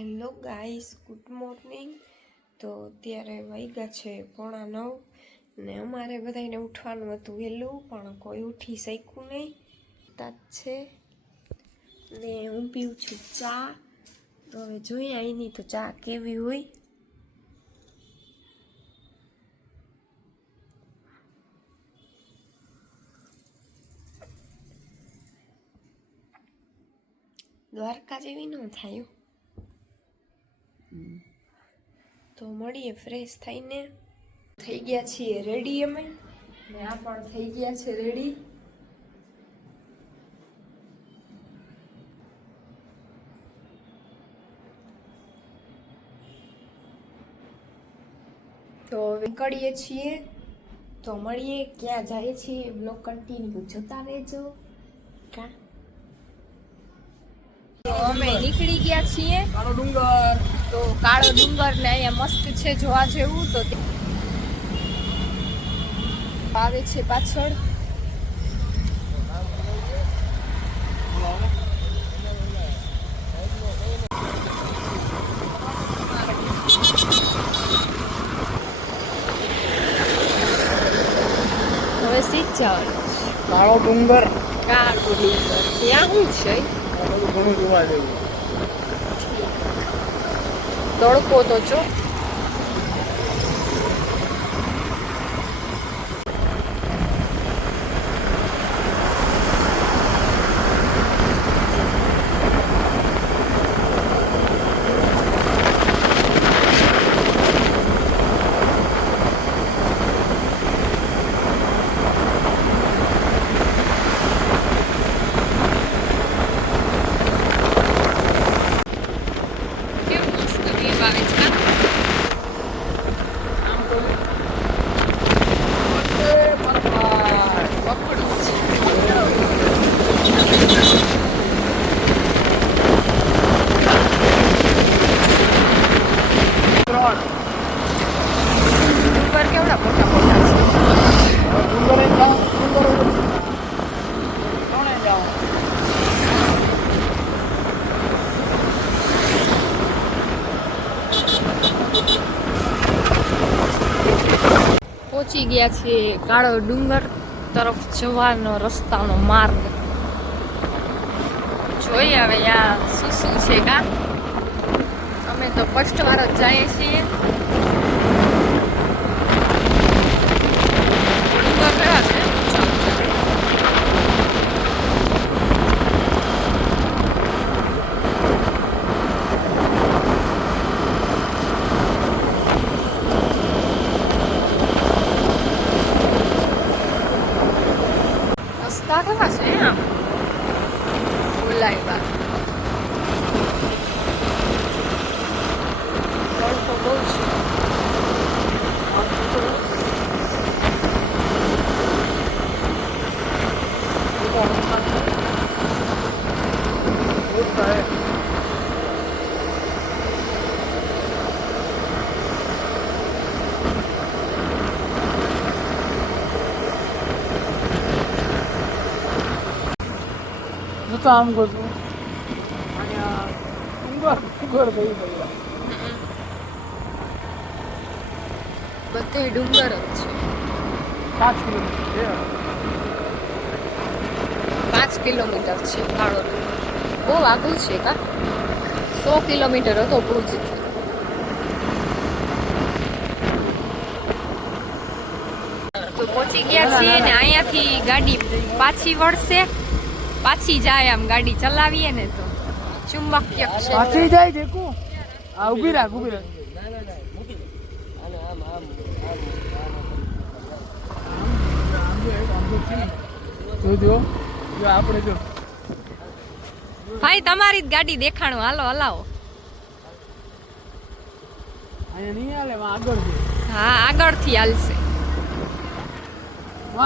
Hello guys, good morning. તો અત્યારે વાગ્યા છે 8:45 ને અમારે બધાને ઉઠવાનું હતું વહેલું, પણ કોઈ ઉઠી શક્યું નહીં. તાત છે ને હું પીવું છું ચા. તો હવે જોઈએ અહીંની તો ચા કેવી હોય. દ્વારકા જેવી ન થાય. તો મળીએ ફ્રેશ થઈને. થઈ ગયા છીએ રેડી અમે, ને આ પણ થઈ ગયા છે રેડી. તો નીકળીએ છીએ, તો મળીએ ક્યાં જાય છીએ. બ્લોગ કન્ટિન્યુ જોતા રહેજો. કા તો અમે નીકળી ગયા છીએ કાળો ડુંગર. તો કાળો ડુંગર ને અહીંયા મસ્ત છે જોવા જેવું. તો આવે છે પાછળ. હવે સીધ જવાનું કાળો ડુંગર. કાળો ડુંગર ત્યાં શું છે? ઘણું જોવા જેવું. તડકો તો જો. પહોંચી ગયા છીએ કાળો ડુંગર તરફ જવાનો રસ્તાનો માર્ગ. જોઈએ હવે ત્યાં શું શું છે. કા અમે તો ફર્સ્ટ વાર જ જઈએ છીએ. ડુંગર કેવા છે? રસ્તા કેવા છે? આમ બોલાય તડકો બહુ છે. કામ કરતું ડુંગર થઈ ગયા. બધે ડુંગર જ છે. 5 કિલોમીટર 5 કિલોમીટર છે કાળો ડુંગર. બહુ આગળ છે. કા 100 કિલોમીટર હતો ભુજથી. તો પહોંચી ગયા છીએ ને અહીંયાથી ગાડી પાછી વળશે. પાછી જાય આમ ગાડી ચલાવીએ ને તો ચુંબકીય પાછી જાય દેખો. આ ઊભી રાખ જો આપણે જો ભાઈ તમારી જ ગાડી દેખાણું. હાલો હલાવો. અહીંયા નહીં હાલે, આગળ છે. હા આગળથી હાલશે.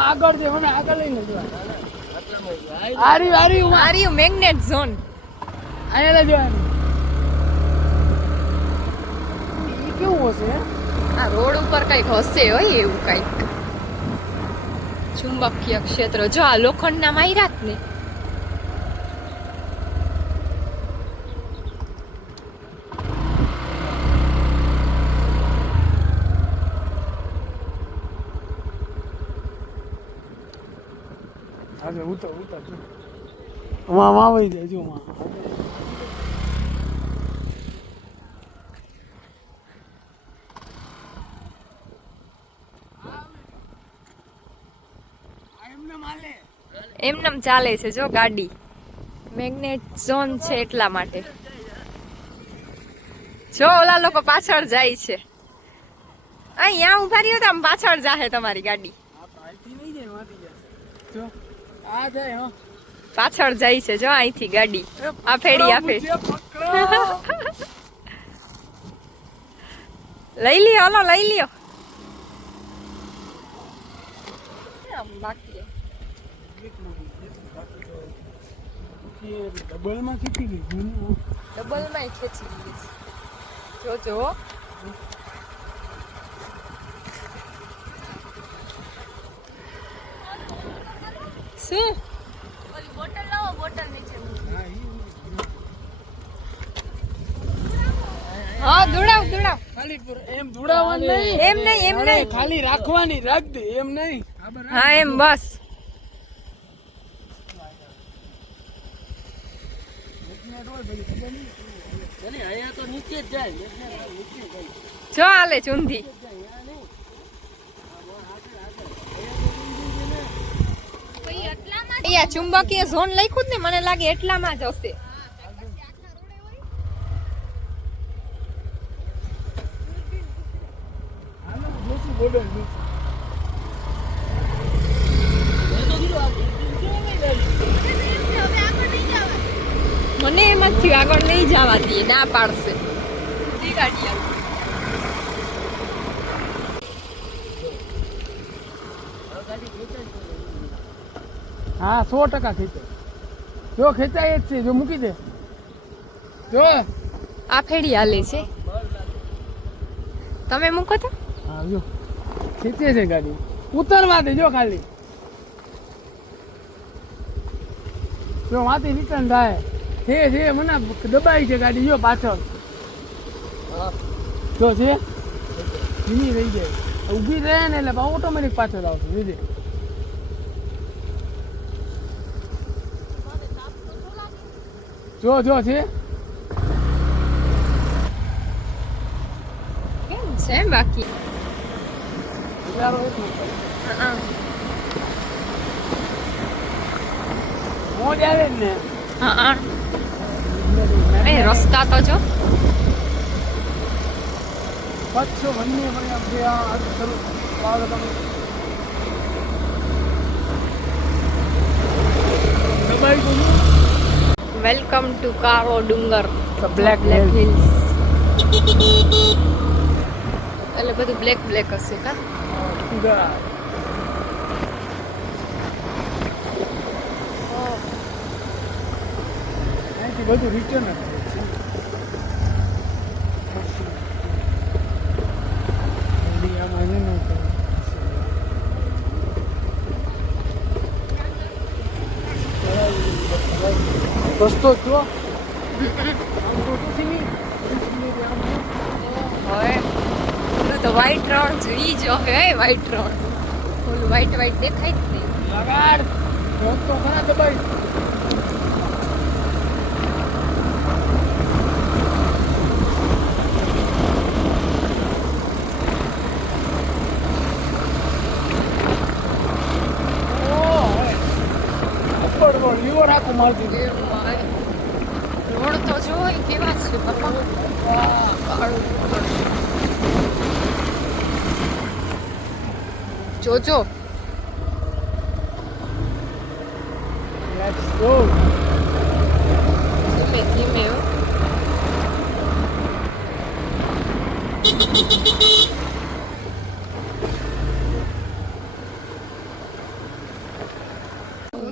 આગળ છે, મને આગળ લઈને જવા. આર્યુ મેગ્નેટ ઝોન. અહીંયા જવાનું. એ કેવું હશે? આ રોડ ઉપર કઈક હશે હોય એવું કઈક ચુંબકીય ક્ષેત્ર. જો આ લોખંડના માયરાત ને આજે ઉતર માં આવી જાય જો માં એમનેમ ચાલે છે જો ગાડી મેગ્નેટ ઝોન છે એટલા માટે જો ઓલા લોકો પાછળ જાય છે અહીંયા ઉભા રહ્યો તો આમ પાછળ જાહે તમારી ગાડી પાછળ જાય છે જો અહીંથી ગાડી આ ફેરી લઈ લ્યો હલો લઈ લ્યો બાકી ડબલમાં ખેંચી ગઈ ડબલમાં ખેંચી ગઈ જો જો શું બોટલ લાવો બોટલ નીચે હા દોડાવ ખાલી એમ દોડાવવાનું નહીં એમ નહીં ખાલી રાખવાની રાખ દે એમ નહીં હા એમ બસ તો નીચે જ જાય જો હાલે ચુંધી અહીંયા ચુંબકીય ઝોન લખ્યું જ ને મને લાગે એટલામાં જ હશે મને એમાંથી આગળ નહીં જવા દઈએ ના પાડશે હા 100% ખેંચાય જો ખેંચાય જ છે જો મૂકી દે જો આ ફેરી હાલે છે તમે મૂકો તો હા જો ખેંચે છે ગાડી ઉતરવા દે જો ખાલી જો માથી રિટર્ન થાય છે મને દબાઈ છે ગાડી જો પાછળ જો છે ધીમી રહી જાય ઊભી રહે ને એટલે ઓટોમેટિક પાછળ આવશે જોજે જો છે કેમ છે બાકી મોજ આવે ને હા એ રસ્તા તો જો કચ્છ વન્ય વેલકમ ટુ કાળો ડુંગર બ્લેક હિલ્સ એટલે બધું બ્લેક હશે કા અહીંથી બધું રિટર્ન રસ્તો જો તો વ્હાઈટ રણ જોઈ જો હે વ્હાઈટ રણ ઓલું વ્હાઈટ દેખાય જ નહીં લગાડ તો ખરા દબાઈ લીવર આખું મારતી રોડ તો જો કેવા છે બાપા જોજો લેટ્સ ગો ધીમે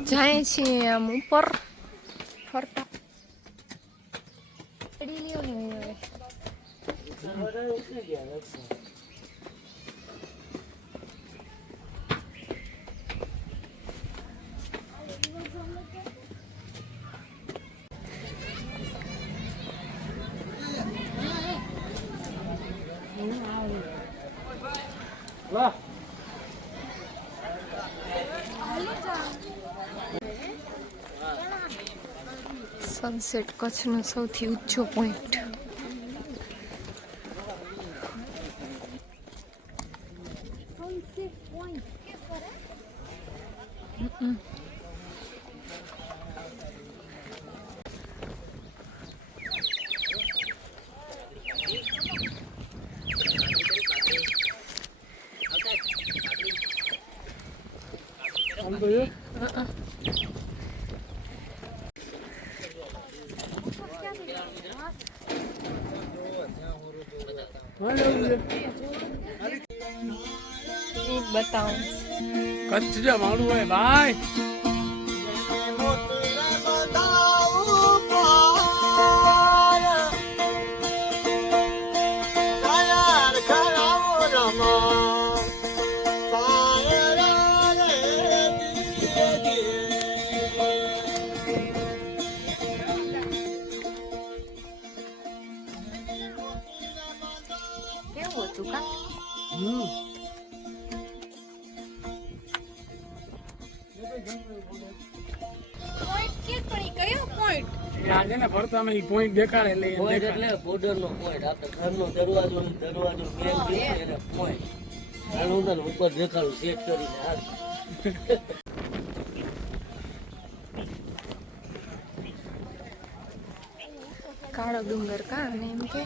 જાય છીએ આમ ઉપર ફરતા લ્યો ને હવે સનસેટ કચ્છનો સૌથી ઊંચો પોઈન્ટ. ઈ બતાવું કચ્છ જો મારું હોય ભાઈ. કેવું હતું કા? આજે ને ફરતા મેં પોઈન્ટ દેખાડે એટલે એમ પોઈન્ટ દેખાડે. એટલે બોર્ડરનો પોઈન્ટ. આપણે ઘરનો દરવાજો મેન ગેટ એને પોઈન્ટ. આનું તને ઉપર દેખાડું સેટ કરીને હાલ. કાળો ડુંગર કા ને એમ કે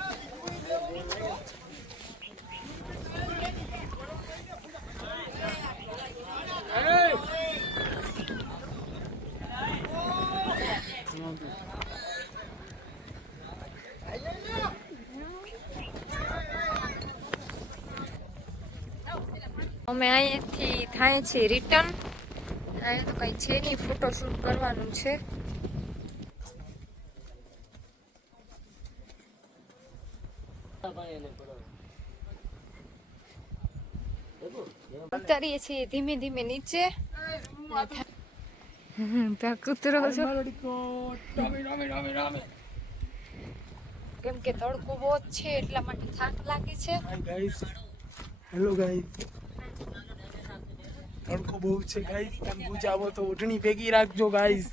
અમે અહીંયાથી થાય છે રિટર્ન. અહીંયા તો કઈ છે નહીં, ફોટોશૂટ કરવાનું છે. ઉતારીએ છીએ ધીમે ધીમે નીચે. ત્યાં કૂતરો છો કેમ કે તડકો બહુ જ છે એટલા માટે થાક લાગે છે. હેલો ગાઈસ, તડકો બહુ છે ગાઈસ. તમે ભુજ આવો તો ઓઢણી ભેગી રાખજો ગાઈસ.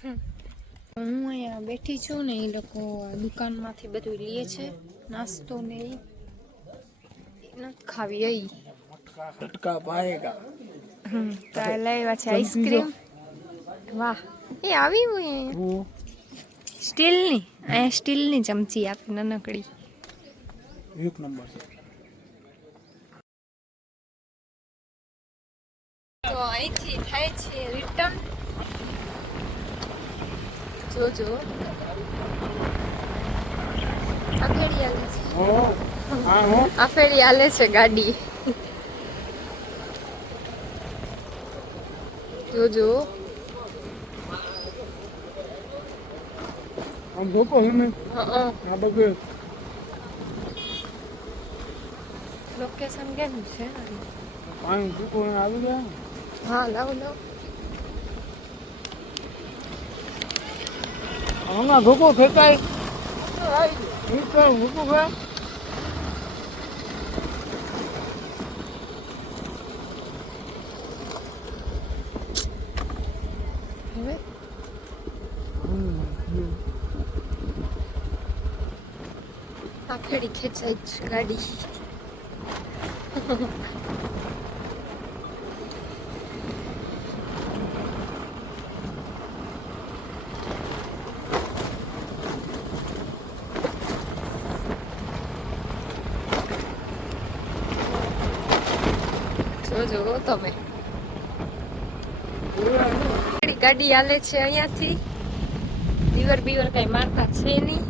હું અહીંયા બેઠી છું ને એ લોકો દુકાનમાંથી બધું લે છે નાસ્તો ને એ નથી ખાવી અહીં. ફટકા પાએગા. તો આ લાવ્યા છે આઈસ્ક્રીમ. વાહ, એ આવી હોય અહીંયા સ્ટીલની. અહીંયા સ્ટીલની ચમચી આપી નાનકડી. એક નંબર છે. તો અહીંથી થાય છે રિટર્ન. જોજો આ ફેરી હાલે છે. હા હો. આ ફેરી હાલે છે ગાડી. જોજો આમ જોકો હું આ બગર લોકેશન કેમ છે? પાણી જોકો આવી ગયા. હા લાવ લાવ. હમણાં જોકો ફેંકાય. જોકો ગયા. હવે આ ફેરી ખેંચાય જ ગાડી. જોજો તમે ગાડી હાલે છે અહીંયાથી. દીવર બીવર કઈ મારતા છે નહીં.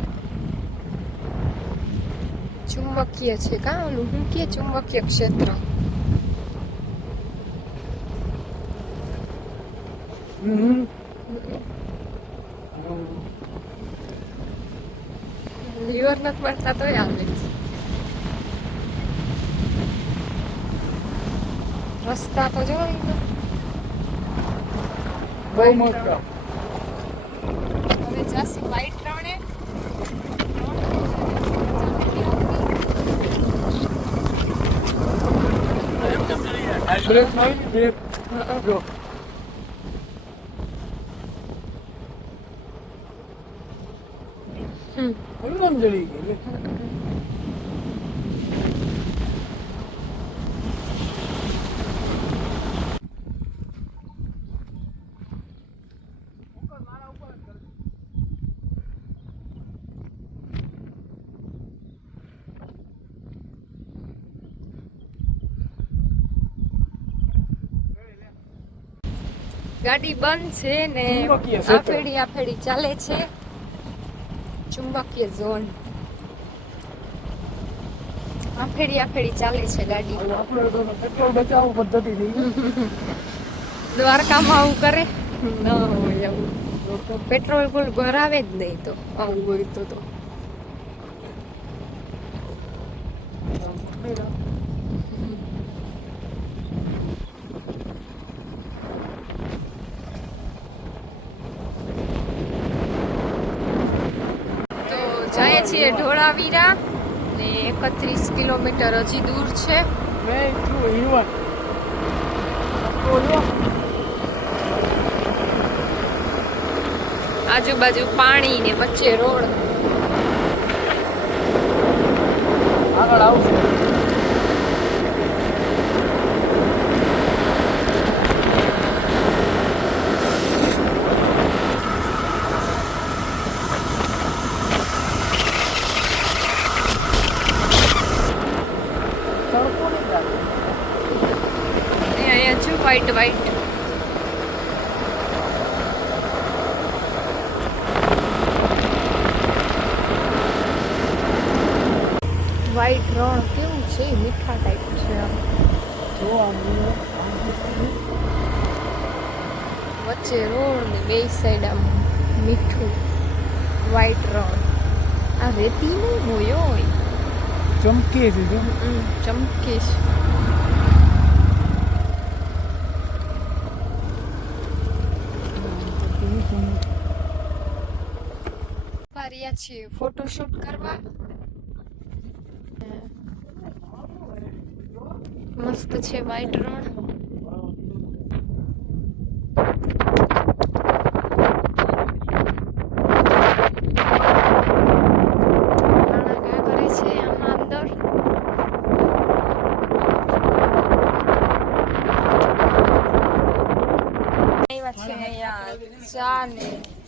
ચુંબકીય છે કા ઓલું શું કે ચુંબકીય ક્ષેત્ર. લીવર નથી મારતા તોય હાલે છે. રસ્તા તો જો બહુ મસ્ત. હવે જાસી વાઈટ રણે. બ્રેક નહીં બ્રેક જો. જડી ગઈ. ગાડી બંધ છે ને ચુંબકીય ક્ષેત્ર. આફેડી ચાલે છે. ચુંબકીય ઝોન. આફેડી ચાલે છે ગાડી. અને આપણે તો પેટ્રોલ બચાવ પદ્ધતિ થઈ દ્વારકામાં આવું કરે ન હોય આવું. પેટ્રોલ ફૂલ ભરાવે જ નહીં તો આવું હોય તો જાય છીએ ઢોળાવીરા ને 31 કિલોમીટર હજી દૂર છે. મેં થ્રુ હિવન આજુબાજુ પાણી ને વચ્ચે રોડ. આગળ આવશે. તડકો નહીં લાગે. અહીંયા છું વ્હાઈટ રણ કેવું છે મીઠા ટાઈપ છે આમ. જો આમ વચ્ચે રોડ ને બે સાઈડ આમ મીઠું વ્હાઈટ રણ. આ રેતી નહીં હોય ચમકે છે જો. ચમકે છે. રહ્યા છીએ ફોટોશૂટ કરવા. મસ્ત છે વ્હાઈટ રણ.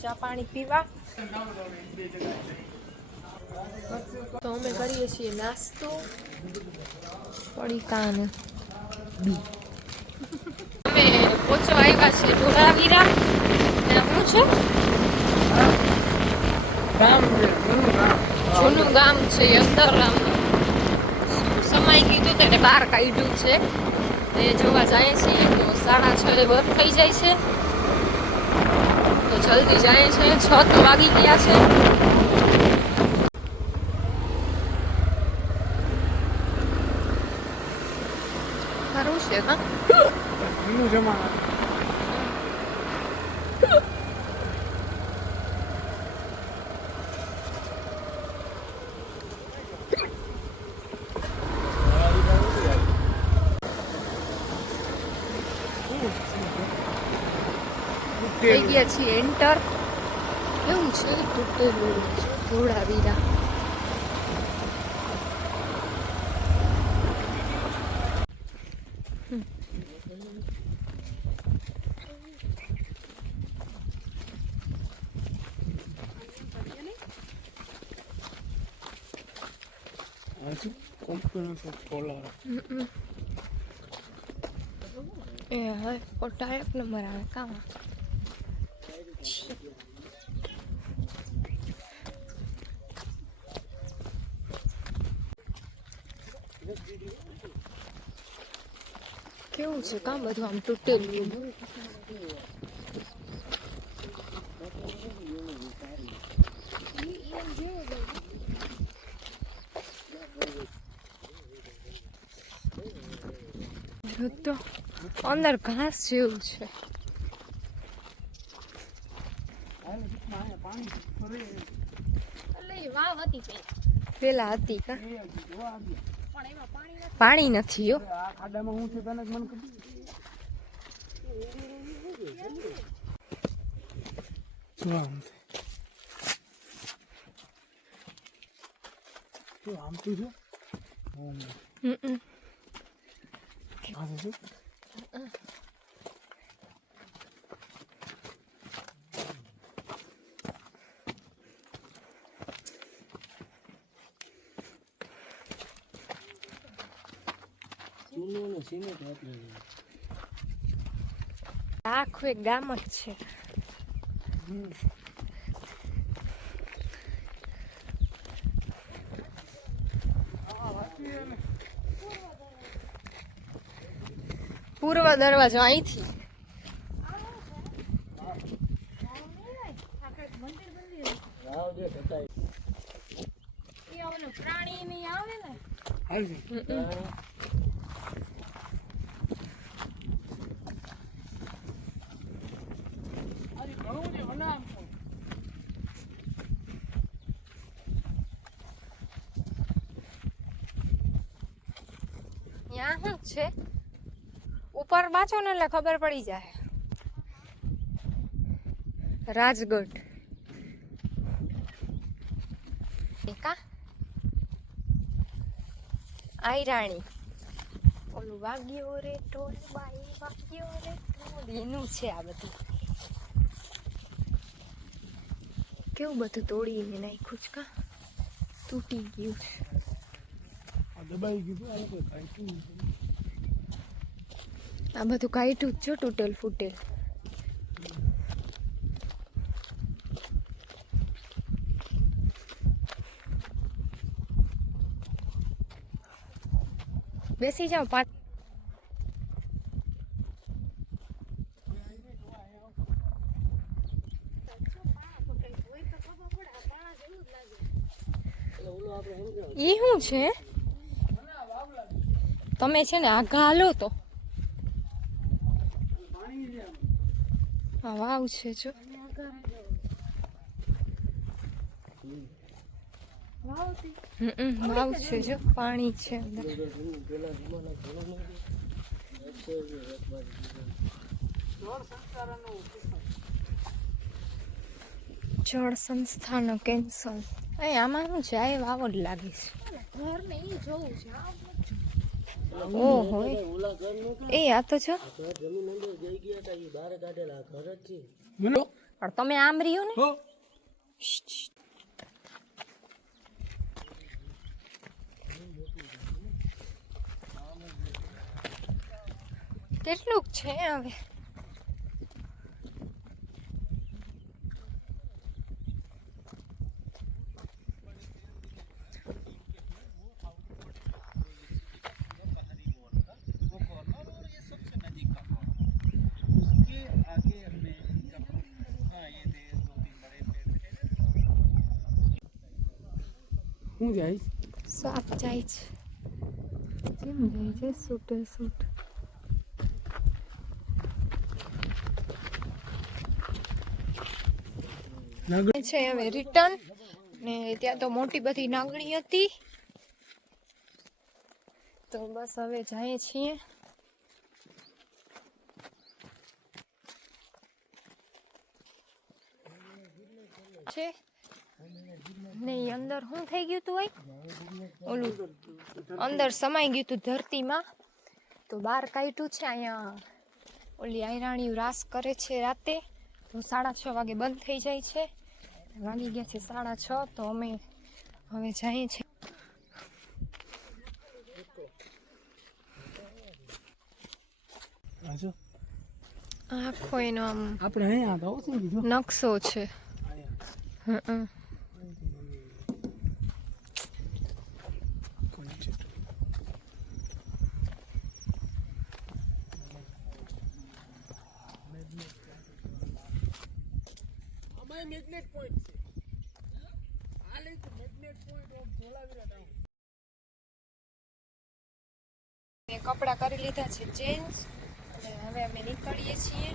ચા પાણી પીવા તો અમે કરીએ છીએ નાસ્તો. પડીકા ને અમે પહોંચવા આવ્યા છે ઢોળાવીરા. શું છે જૂનું ગામ છે. અંદર આમ સમાઈ કીધું તેને બહાર કાઢ્યું છે. એ જોવા જાય છે તો 6:30 બંધ થઈ જાય છે. તો જલ્દી જાય છે. 6 તો વાગી ગયા છે. સારું છે હા. એનું જમા થઈ ગયા છીએ એન્ટર. કેવું છે તૂટેલું ઢોળાવીરા. આજુ કોમ્પ્યુટર ખોલા એ હવે પોટા એક નંબર આવે કામ. કેવું છે કામ બધું આમ તૂટેલું. તો અંદર ઘાસ જેવું છે. પેલા હતી કા પાણી નથી હો. ખાડામાં હું છે તને મને તો આમ તો જો હમ આ જો ચૂનો ને સિમેન્ટ વાપરેલું. આખું એક ગામ જ છે. પૂર્વ દરવાજો અહીંથી રાવ જે ટકાય. પ્રાણી નહીં આવે ને. હાલજી અરે ઘણું ને વનામ ત્યાં શું છે ઉપર વાંચો ને એટલે ખબર પડી જાય. રાજગઢ કા આયરાણી ઓલું વાગ્યો રે ઢોલ બાઈ વાગ્યો રે ઢોલ એનું છે આ બધું. કેવું બધું તોડીને નાખ્યું છે કા તૂટી ગયું. આ દબાઈ ગયું આ લોકો કાઈ આ બધું કાઢ્યું જ છો તૂટેલ ફૂટેલ. બેસી જાઓ પાંચ. ઈ શું છે તમે છે ને આગા હાલો તો હા વાવ છે જો વાવ છે જો પાણી છે અંદર. પેલા જમાના ઘણો જળ સંસ્થાનો કેન્સલ. એ આમાં શું છે આ વાવ જ લાગે છે. ઘર ને ઈ જોવું છે. ઓહો ઓલા ઘર નું એ આ તો જો ઘર જમીન અંદર જઈ ગયા હતા એ બહાર કાઢેલા ઘર જ છે. બોલો પણ તમે આમ રહ્યો ને હો કેટલુંક છે હવે. હું જાય સાપ જાય છે. કેમ જાય છે સૂટે સૂટ. છે હવે રિટર્ન ને ત્યાં તો મોટી બધી નાગણી હતી તો બસ હવે જઈએ છીએ. છે નહીં અંદર શું થઈ ગયું તું ઓલું અંદર સમાઈ ગયું તું ધરતીમાં તો બહાર કાઢ્યું છે. અહીંયા ઓલી આયરાણીઓ રાસ કરે છે રાતે તો 6:30 વાગે બંધ થઈ જાય છે. વાગી ગયા છે 6:30 તો અમે હવે જઈએ છીએ. આજો આખો એનો આમ આપણે અહીંયા તો શું કીધું નકશો છે. મેગ્નેટ પોઈન્ટ છે આ લઈ તો magnet point of Dholavira town. કપડાં કરી લીધા છે ચેન્જ અને હવે અમે નીકળીએ છીએ.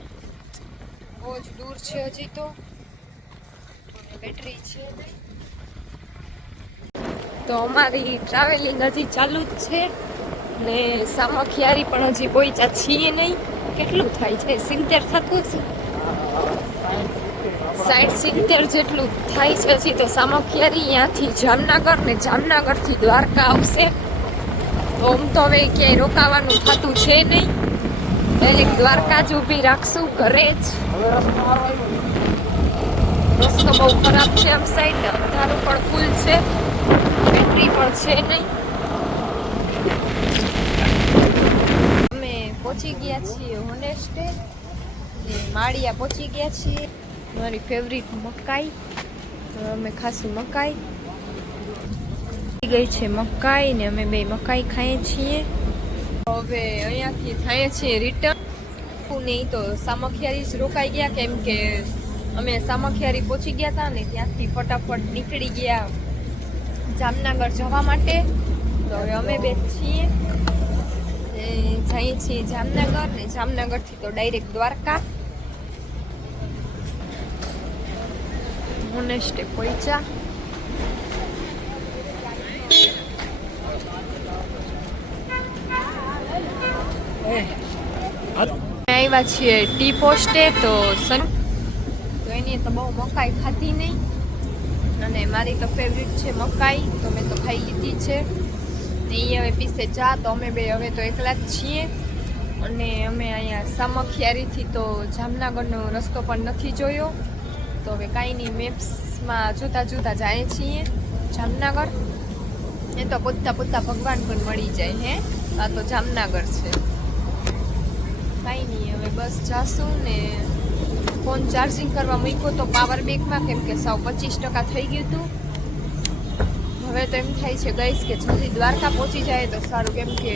બહુ જ દૂર છે હજી તો બેટરી છે તો અમારી ટ્રાવેલિંગ હજી ચાલુ જ છે ને સામખિયારી પણ હજી પહોંચ્યા છીએ નહીં. કેટલું થાય છે 70 થતું હશે 60-70 જેટલું થાય છે. હજી તો સામખિયારી ત્યાંથી જામનગર ને જામનગરથી દ્વારકા આવશે. તો આમ તો હવે ક્યાંય રોકાવાનું થતું છે નહીં, એટલે દ્વારકા જ ઊભી રાખશું ઘરે જ. રસ્તો બહુ ખરાબ છે આમ સાઈડ, અંધારું પણ ફૂલ છે, બેટરી પણ છે નહીં. અમે પહોંચી ગયા છીએ હોનેસ્ટે, માળિયા પહોંચી ગયા છીએ. મારી ફેવરિટ મકાઈ, તો અમે ખાશું મકાઈ. ગઈ છે મકાઈ ને અમે બે મકાઈ ખાઈએ છીએ. હવે અહીંયાથી થાય છે રિટર્ન. નહીં તો સામખિયારી જ રોકાઈ ગયા, કેમ કે અમે સામખિયારી પહોંચી ગયા હતા ને ત્યાંથી ફટાફટ નીકળી ગયા જામનગર જવા માટે. તો હવે અમે બે છીએ જઈએ છીએ જામનગર ને જામનગરથી તો ડાયરેક્ટ દ્વારકા. હોનેસ્ટે પહોંચ્યા. આવ્યા છીએ ટી પોસ્ટે. તો એની તો બહુ મકાઈ ખાધી નહીં, અને મારી તો ફેવરિટ છે મકાઈ, તો મેં તો ખાઈ લીધી છે. એ હવે પીસે ચા. તો અમે બે હવે તો એકલા જ છીએ, અને અમે અહીંયા સામખિયારીથી તો જામનગરનો રસ્તો પણ નથી જોયો. તો હવે કાંઈ નહીં, મેપ્સમાં જોતા જોતા જાય છીએ જામનગર. એ તો પૂછતા પૂછતા ભગવાન પણ મળી જાય. હે, આ તો જામનગર છે. કાંઈ નહીં, હવે બસ જાશું ને ફોન ચાર્જિંગ કરવા મૂક્યો તો પાવર બેંકમાં, કેમ કે 25% થઈ ગયું હતું. હવે તો એમ થાય છે ગઈશ કે જલ્દી દ્વારકા પહોંચી જાય તો સારું, કેમ કે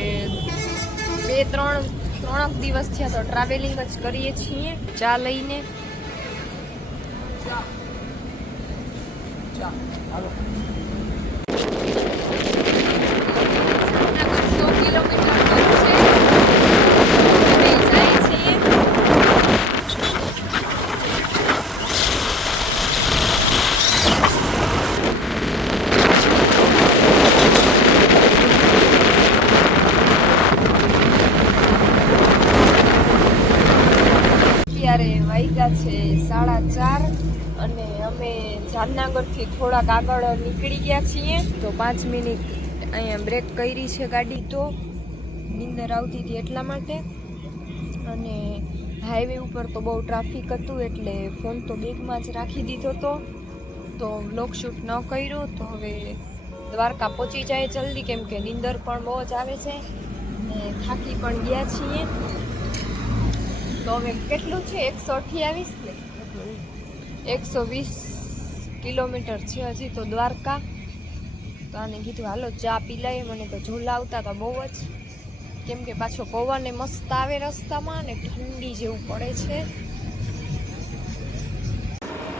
2-3 દિવસ થયા તો ટ્રાવેલિંગ જ કરીએ છીએ ચા લઈને. જામનગર 100 કિલોમીટર દૂર છે. વાગ્યા છે 4:30 અને અમે જામનગરથી થોડાક આગળ નીકળી ગયા છીએ. તો 5 મિનિટ અહીંયા બ્રેક કરી છે ગાડી, તો નીંદર આવતી હતી એટલા માટે. અને હાઈવે ઉપર તો બહુ ટ્રાફિક હતું, એટલે ફોન તો બેગમાં જ રાખી દીધો હતો, તો વ્લોગ શૂટ ન કર્યો. તો હવે દ્વારકા પહોંચી જાય જલ્દી, કેમ કે નીંદર પણ બહુ જ આવે છે ને થાકી પણ ગયા છીએ. તો હવે કેટલું છે, 128 ને 120 કિલોમીટર છે હજી તો દ્વારકા. તો આને કીધું હાલો ચા પી લઈએ. મને તો ઝોલા આવતા હતા બહુ જ, કેમ કે પાછો પવન એ મસ્ત આવે રસ્તામાં ને ઠંડી જેવું પડે છે.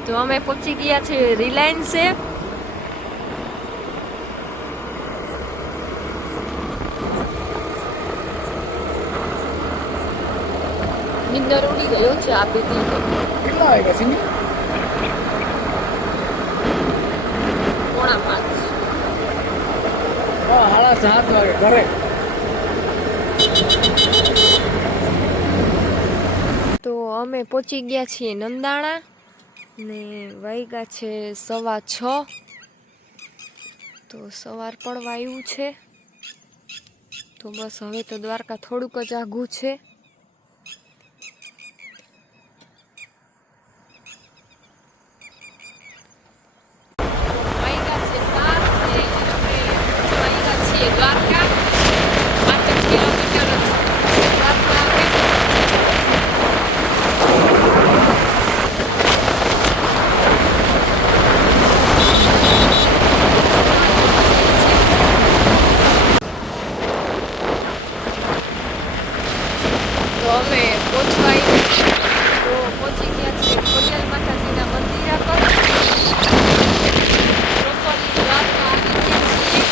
તો અમે પહોંચી ગયા છે રિલાયન્સે. નીંદર ઉડી ગયો છે આપી દીધો. કેટલા વાગ્યા છે? 4:30. 7:30 વાગે ઘરે. તો અમે પહોંચી ગયા છીએ નંદાણા ને વાગ્યા છે 6:15. તો સવાર પણ વાયું છે. તો બસ હવે તો દ્વારકા થોડુંક જ આઘું છે. દ્વારકા 5 કિલોમીટર દ્વારકા આવે. તો અમે પહોંચી ગયા છીએ ખોડિયાર માતાજીના મંદિર પર. પ્રોપરલી દ્વારકા આવી ગયા છીએ.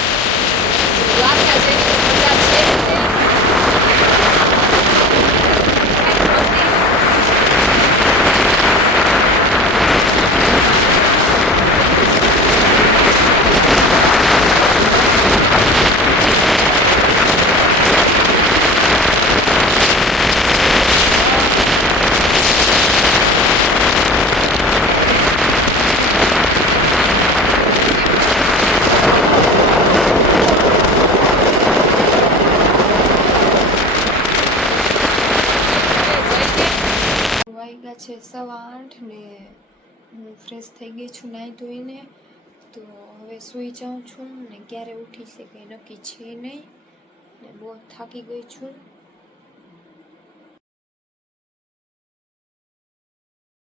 દ્વારકા જેવી મજા છે તે. છે 8:15 ને હું ફ્રેશ થઈ ગઈ છું નાહી ધોઈને. તો હવે સૂઈ જાઉં છું ને ક્યારે ઉઠી છે કંઈ નક્કી છે નહીં ને બહુ થાકી ગઈ છું.